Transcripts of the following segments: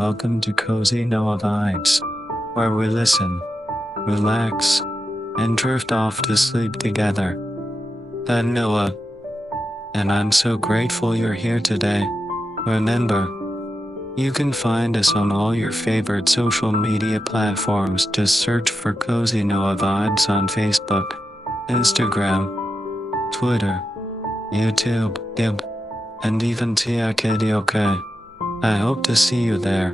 Welcome to Cozy Noah Vibes, where we listen, relax, and drift off to sleep together. I'm Noah, and I'm so grateful you're here today. Remember, you can find us on all your favorite social media platforms. Just search for Cozy Noah Vibes on Facebook, Instagram, Twitter, YouTube, and even TikTok. I hope to see you there,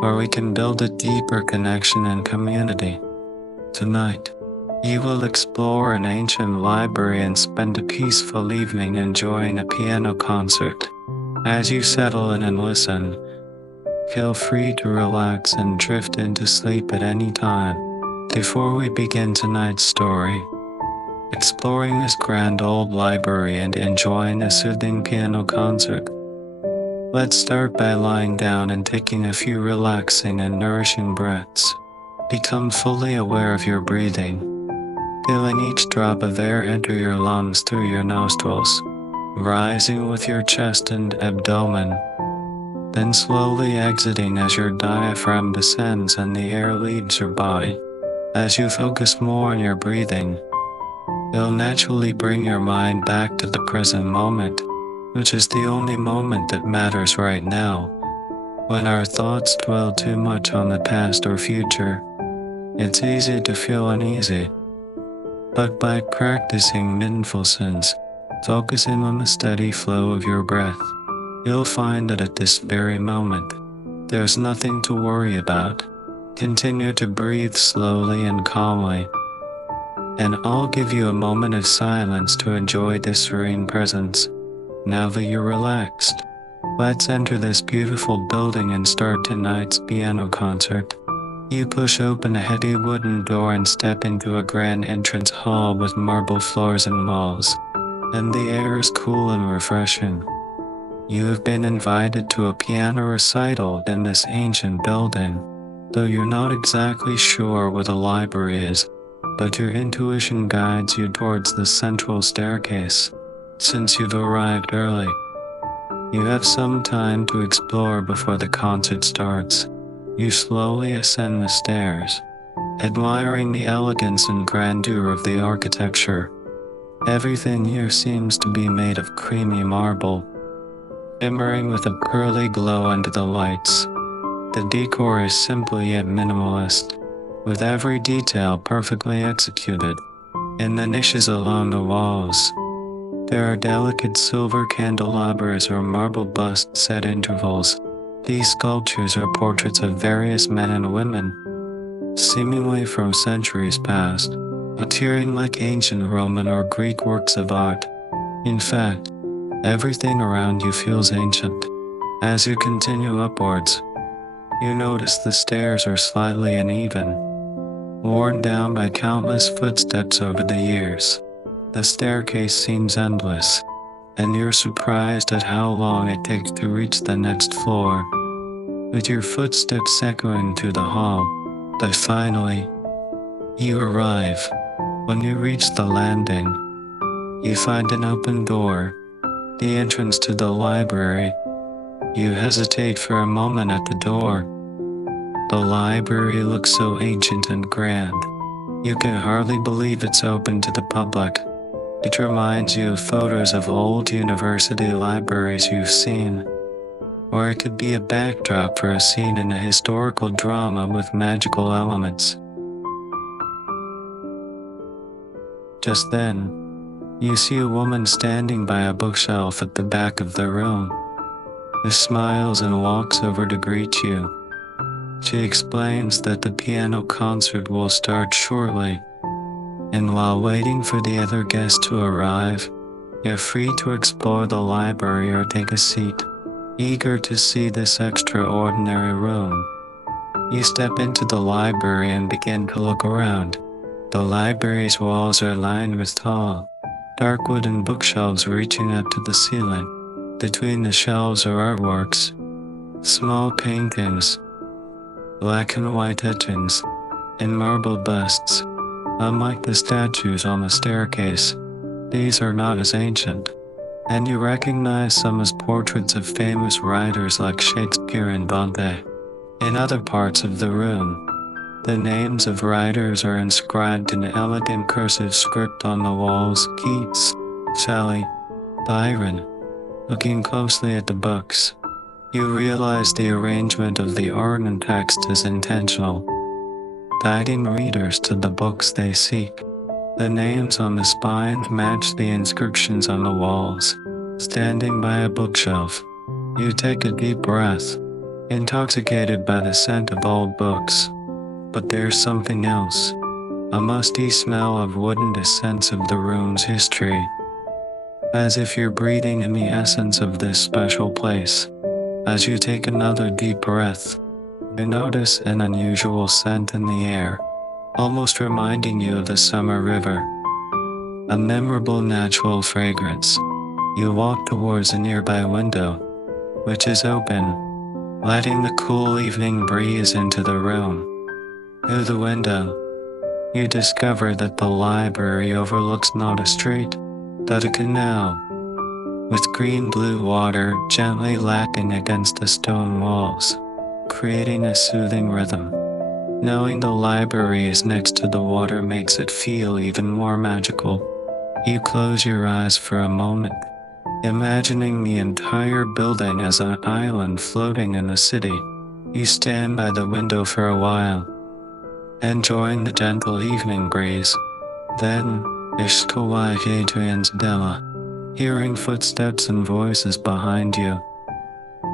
where we can build a deeper connection and community. Tonight, you will explore an ancient library and spend a peaceful evening enjoying a piano concert. As you settle in and listen, feel free to relax and drift into sleep at any time. Before we begin tonight's story, exploring this grand old library and enjoying a soothing piano concert, let's start by lying down and taking a few relaxing and nourishing breaths. Become fully aware of your breathing, feeling each drop of air enter your lungs through your nostrils, rising with your chest and abdomen, then slowly exiting as your diaphragm descends and the air leaves your body. As you focus more on your breathing, you'll naturally bring your mind back to the present moment, which is the only moment that matters right now. When our thoughts dwell too much on the past or future, it's easy to feel uneasy. But by practicing mindfulness, focusing on the steady flow of your breath, you'll find that at this very moment, there's nothing to worry about. Continue to breathe slowly and calmly, and I'll give you a moment of silence to enjoy this serene presence. Now that you're relaxed, let's enter this beautiful building and start tonight's piano concert. You push open a heavy wooden door and step into a grand entrance hall with marble floors and walls, and the air is cool and refreshing. You have been invited to a piano recital in this ancient building, though you're not exactly sure where the library is, but your intuition guides you towards the central staircase. Since you've arrived early, you have some time to explore before the concert starts. You slowly ascend the stairs, admiring the elegance and grandeur of the architecture. Everything here seems to be made of creamy marble, shimmering with a pearly glow under the lights. The decor is simple yet minimalist, with every detail perfectly executed. In the niches along the walls, there are delicate silver candelabras or marble busts at intervals. These sculptures are portraits of various men and women, seemingly from centuries past, appearing like ancient Roman or Greek works of art. In fact, everything around you feels ancient. As you continue upwards, you notice the stairs are slightly uneven, worn down by countless footsteps over the years. The staircase seems endless, and you're surprised at how long it takes to reach the next floor, with your footsteps echoing through the hall. But finally, you arrive. When you reach the landing, you find an open door, the entrance to the library. You hesitate for a moment at the door. The library looks so ancient and grand, you can hardly believe it's open to the public. It reminds you of photos of old university libraries you've seen, or it could be a backdrop for a scene in a historical drama with magical elements. Just then, you see a woman standing by a bookshelf at the back of the room, who smiles and walks over to greet you. She explains that the piano concert will start shortly, and while waiting for the other guests to arrive, you're free to explore the library or take a seat. Eager to see this extraordinary room, you step into the library and begin to look around. The library's walls are lined with tall, dark wooden bookshelves reaching up to the ceiling. Between the shelves are artworks, small paintings, black and white etchings, and marble busts. Unlike the statues on the staircase, these are not as ancient, and you recognize some as portraits of famous writers like Shakespeare and Dante. In other parts of the room, the names of writers are inscribed in elegant cursive script on the walls. Keats, Shelley, Byron. Looking closely at the books, you realize the arrangement of the art and text is intentional, guiding readers to the books they seek. The names on the spines match the inscriptions on the walls. Standing by a bookshelf, you take a deep breath, intoxicated by the scent of old books. But there's something else. A musty smell of wood and a sense of the room's history. As if you're breathing in the essence of this special place. As you take another deep breath, you notice an unusual scent in the air, almost reminding you of the summer river. A memorable natural fragrance. You walk towards a nearby window, which is open, letting the cool evening breeze into the room. Through the window, you discover that the library overlooks not a street, but a canal, with green-blue water gently lapping against the stone walls, creating a soothing rhythm. Knowing the library is next to the water makes it feel even more magical. You close your eyes for a moment, imagining the entire building as an island floating in the city. You stand by the window for a while, enjoying the gentle evening breeze. Then, hearing footsteps and voices behind you.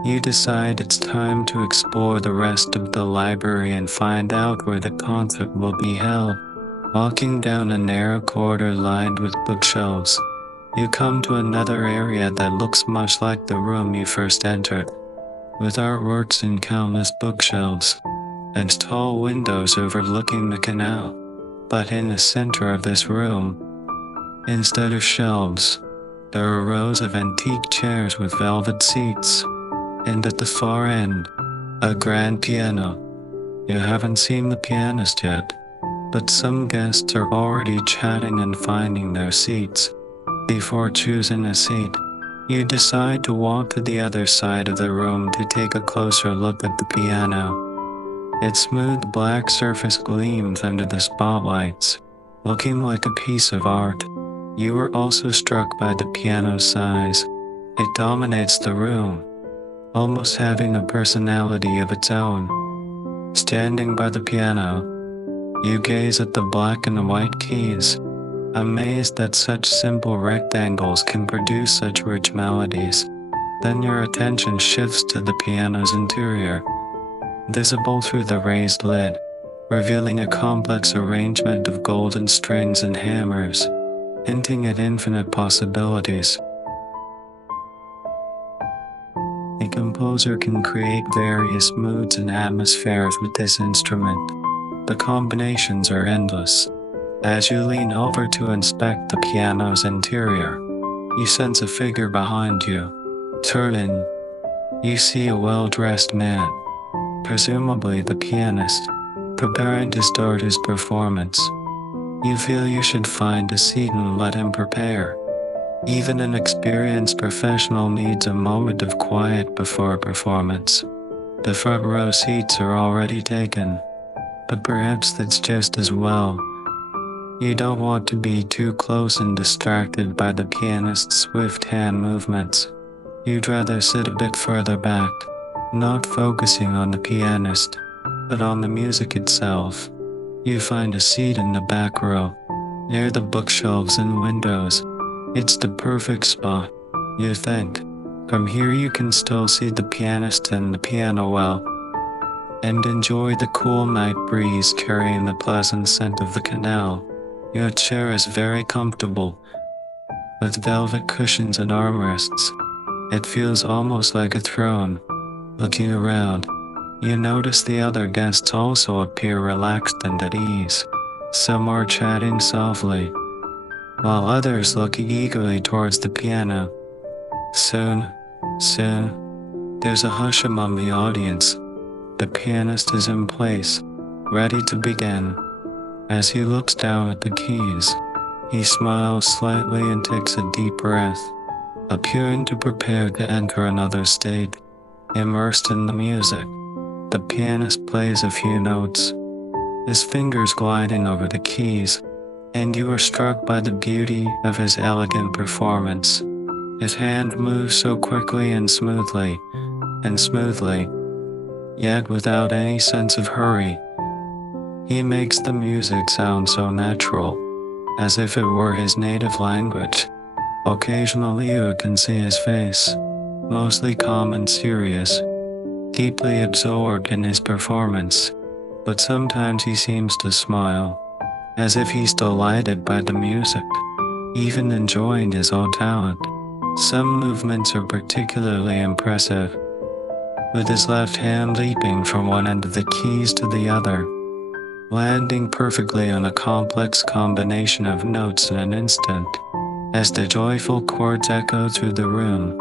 You decide it's time to explore the rest of the library and find out where the concert will be held. Walking down a narrow corridor lined with bookshelves, you come to another area that looks much like the room you first entered, with artworks in countless bookshelves and tall windows overlooking the canal. But in the center of this room, instead of shelves, there are rows of antique chairs with velvet seats, and at the far end, a grand piano. You haven't seen the pianist yet, but some guests are already chatting and finding their seats. Before choosing a seat, you decide to walk to the other side of the room to take a closer look at the piano. Its smooth black surface gleams under the spotlights, looking like a piece of art. You are also struck by the piano's size. It dominates the room, almost having a personality of its own. Standing by the piano, you gaze at the black and white keys, amazed that such simple rectangles can produce such rich melodies. Then your attention shifts to the piano's interior, visible through the raised lid, revealing a complex arrangement of golden strings and hammers, hinting at infinite possibilities. A composer can create various moods and atmospheres with this instrument. The combinations are endless. As you lean over to inspect the piano's interior, you sense a figure behind you. Turning, you see a well-dressed man, presumably the pianist, preparing to start his performance. You feel you should find a seat and let him prepare. Even an experienced professional needs a moment of quiet before a performance. The front row seats are already taken, but perhaps that's just as well. You don't want to be too close and distracted by the pianist's swift hand movements. You'd rather sit a bit further back, not focusing on the pianist, but on the music itself. You find a seat in the back row, near the bookshelves and windows. It's the perfect spot, you think. From here you can still see the pianist and the piano well, and enjoy the cool night breeze carrying the pleasant scent of the canal. Your chair is very comfortable, with velvet cushions and armrests. It feels almost like a throne. Looking around, you notice the other guests also appear relaxed and at ease. Some are chatting softly, while others look eagerly towards the piano. Soon, there's a hush among the audience. The pianist is in place, ready to begin. As he looks down at the keys, he smiles slightly and takes a deep breath, appearing to prepare to enter another state, immersed in the music. The pianist plays a few notes, his fingers gliding over the keys, and you are struck by the beauty of his elegant performance. His hand moves so quickly and smoothly, yet without any sense of hurry. He makes the music sound so natural, as if it were his native language. Occasionally you can see his face, mostly calm and serious, deeply absorbed in his performance, but sometimes he seems to smile, as if he's delighted by the music, even enjoying his own talent. Some movements are particularly impressive, with his left hand leaping from one end of the keys to the other, landing perfectly on a complex combination of notes in an instant. As the joyful chords echo through the room,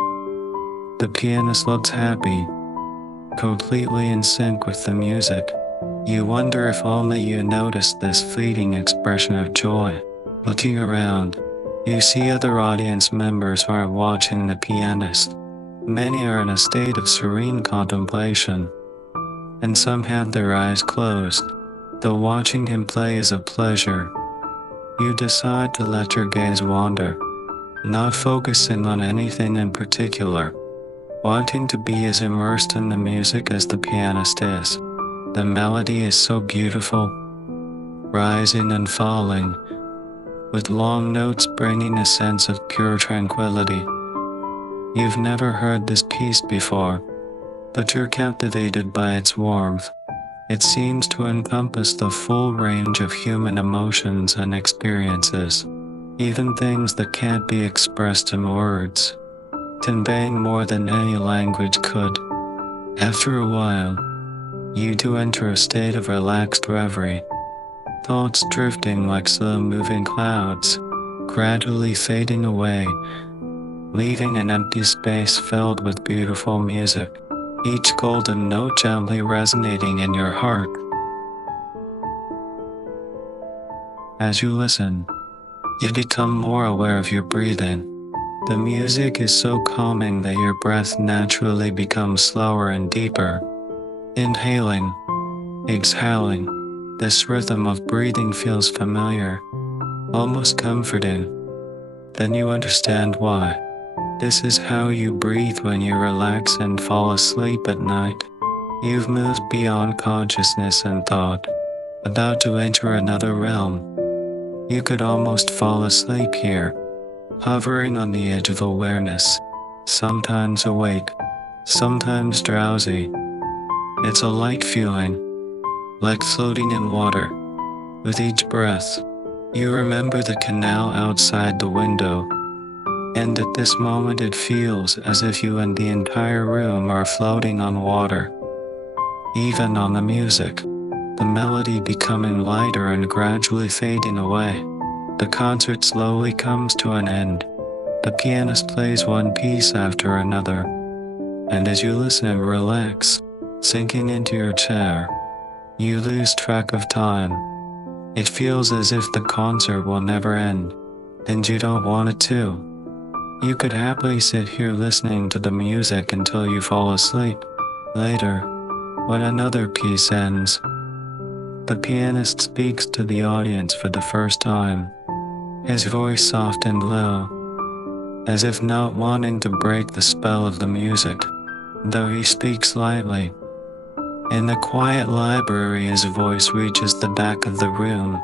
the pianist looks happy, completely in sync with the music. You wonder if only you noticed this fleeting expression of joy. Looking around, you see other audience members who are watching the pianist. Many are in a state of serene contemplation, and some have their eyes closed, though watching him play is a pleasure. You decide to let your gaze wander, not focusing on anything in particular, wanting to be as immersed in the music as the pianist is. The melody is so beautiful, rising and falling, with long notes bringing a sense of pure tranquility. You've never heard this piece before, but you're captivated by its warmth. It seems to encompass the full range of human emotions and experiences, even things that can't be expressed in words, conveying more than any language could. After a while, you do enter a state of relaxed reverie, thoughts drifting like slow-moving clouds, gradually fading away, leaving an empty space filled with beautiful music, each golden note gently resonating in your heart. As you listen, you become more aware of your breathing. The music is so calming that your breath naturally becomes slower and deeper. Inhaling, exhaling, this rhythm of breathing feels familiar, almost comforting. Then you understand why. This is how you breathe when you relax and fall asleep at night. You've moved beyond consciousness and thought, about to enter another realm. You could almost fall asleep here, hovering on the edge of awareness, sometimes awake, sometimes drowsy. It's a light feeling, like floating in water. With each breath, you remember the canal outside the window, and at this moment it feels as if you and the entire room are floating on water. Even on the music, the melody becoming lighter and gradually fading away. The concert slowly comes to an end. The pianist plays one piece after another, and as you listen and relax, sinking into your chair, you lose track of time. It feels as if the concert will never end, and you don't want it to. You could happily sit here listening to the music until you fall asleep. Later, when another piece ends, the pianist speaks to the audience for the first time, his voice soft and low, as if not wanting to break the spell of the music, though he speaks lightly. In the quiet library, his voice reaches the back of the room.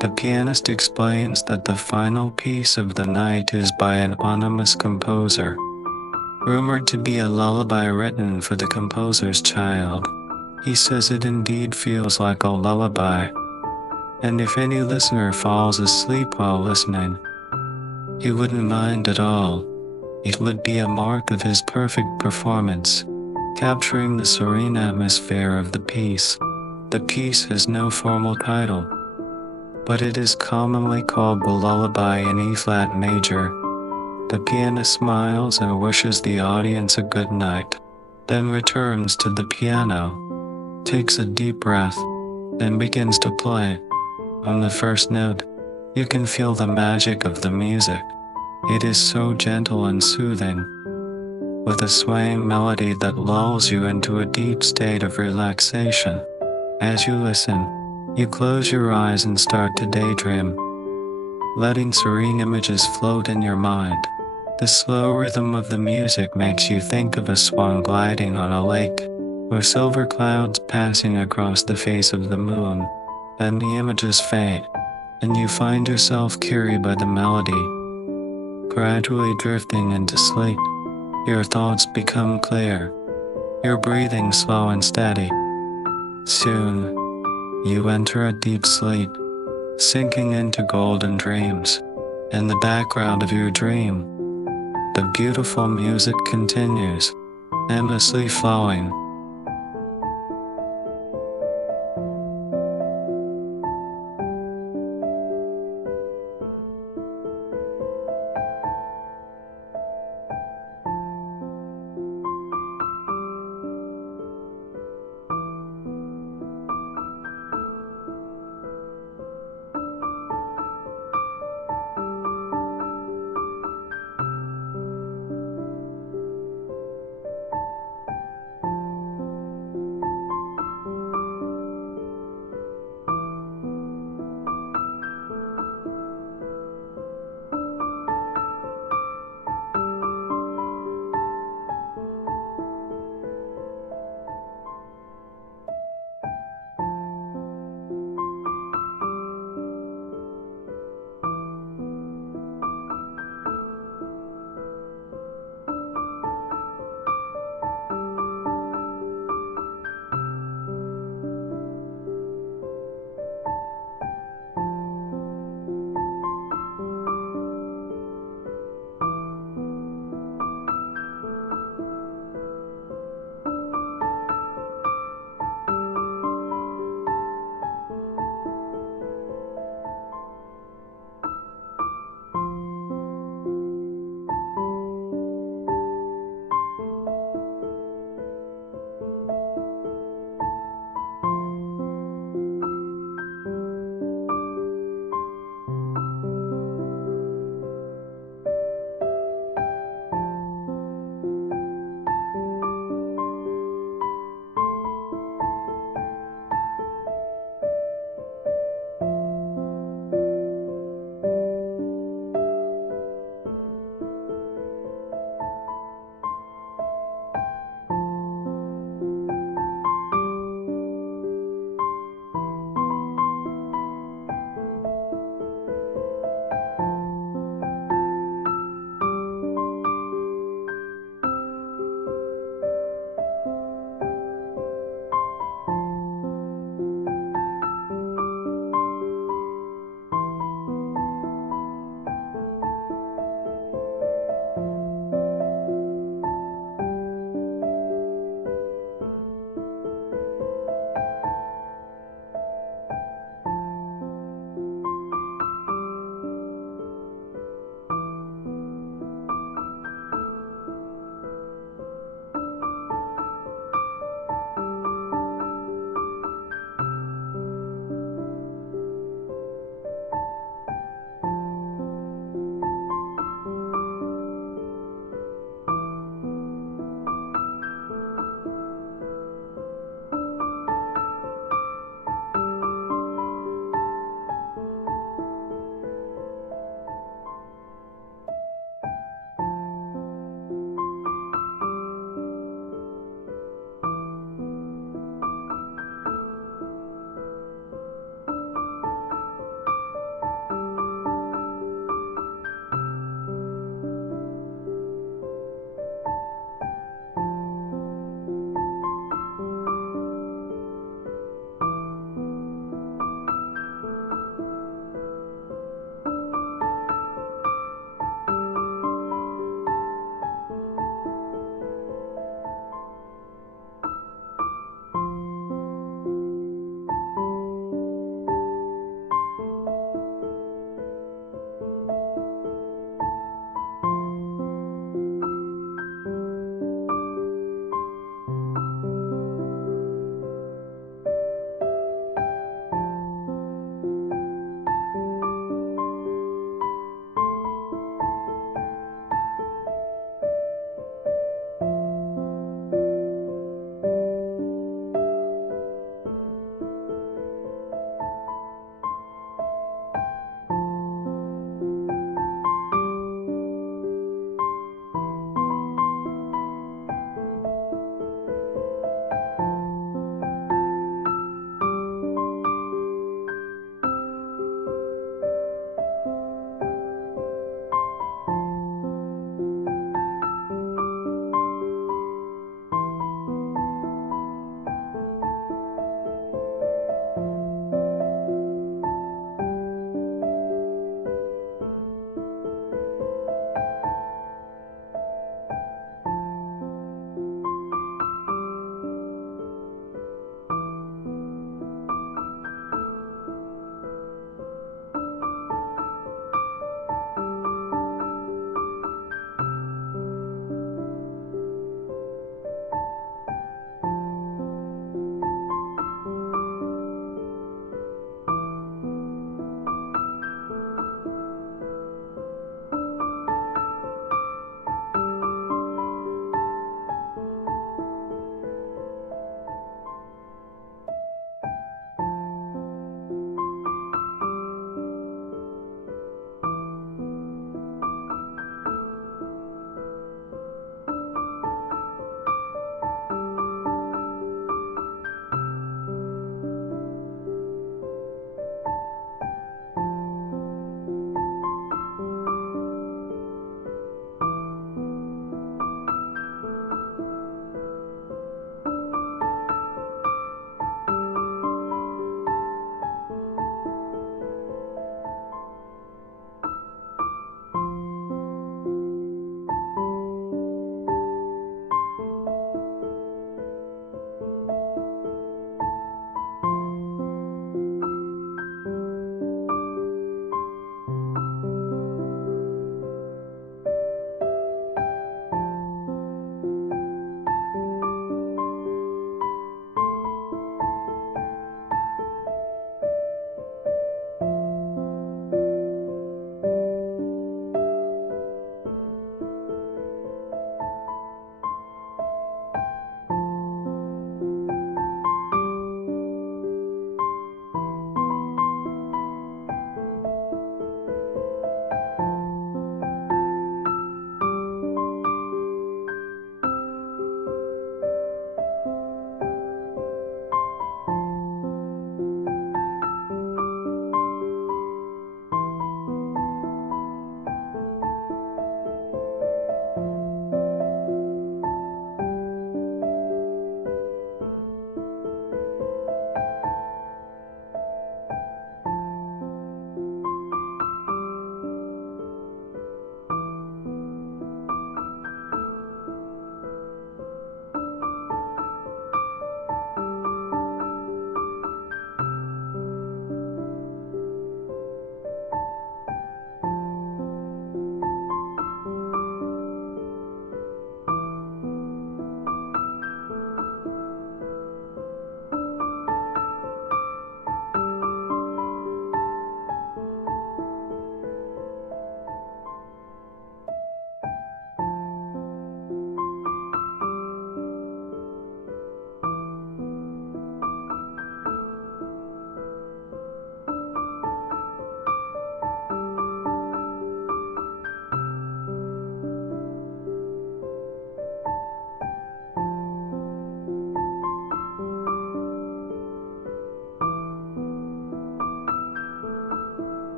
The pianist explains that the final piece of the night is by an anonymous composer, rumored to be a lullaby written for the composer's child. He says it indeed feels like a lullaby, and if any listener falls asleep while listening, he wouldn't mind at all. It would be a mark of his perfect performance, capturing the serene atmosphere of the piece. The piece has no formal title, but it is commonly called the Lullaby in E-flat major. The pianist smiles and wishes the audience a good night, then returns to the piano, takes a deep breath, then begins to play. On the first note, you can feel the magic of the music. It is so gentle and soothing, with a swaying melody that lulls you into a deep state of relaxation. As you listen, you close your eyes and start to daydream, letting serene images float in your mind. The slow rhythm of the music makes you think of a swan gliding on a lake, or silver clouds passing across the face of the moon. Then the images fade, and you find yourself carried by the melody, gradually drifting into sleep. Your thoughts become clear, your breathing slow and steady. Soon, you enter a deep sleep, sinking into golden dreams. In the background of your dream, the beautiful music continues, endlessly flowing,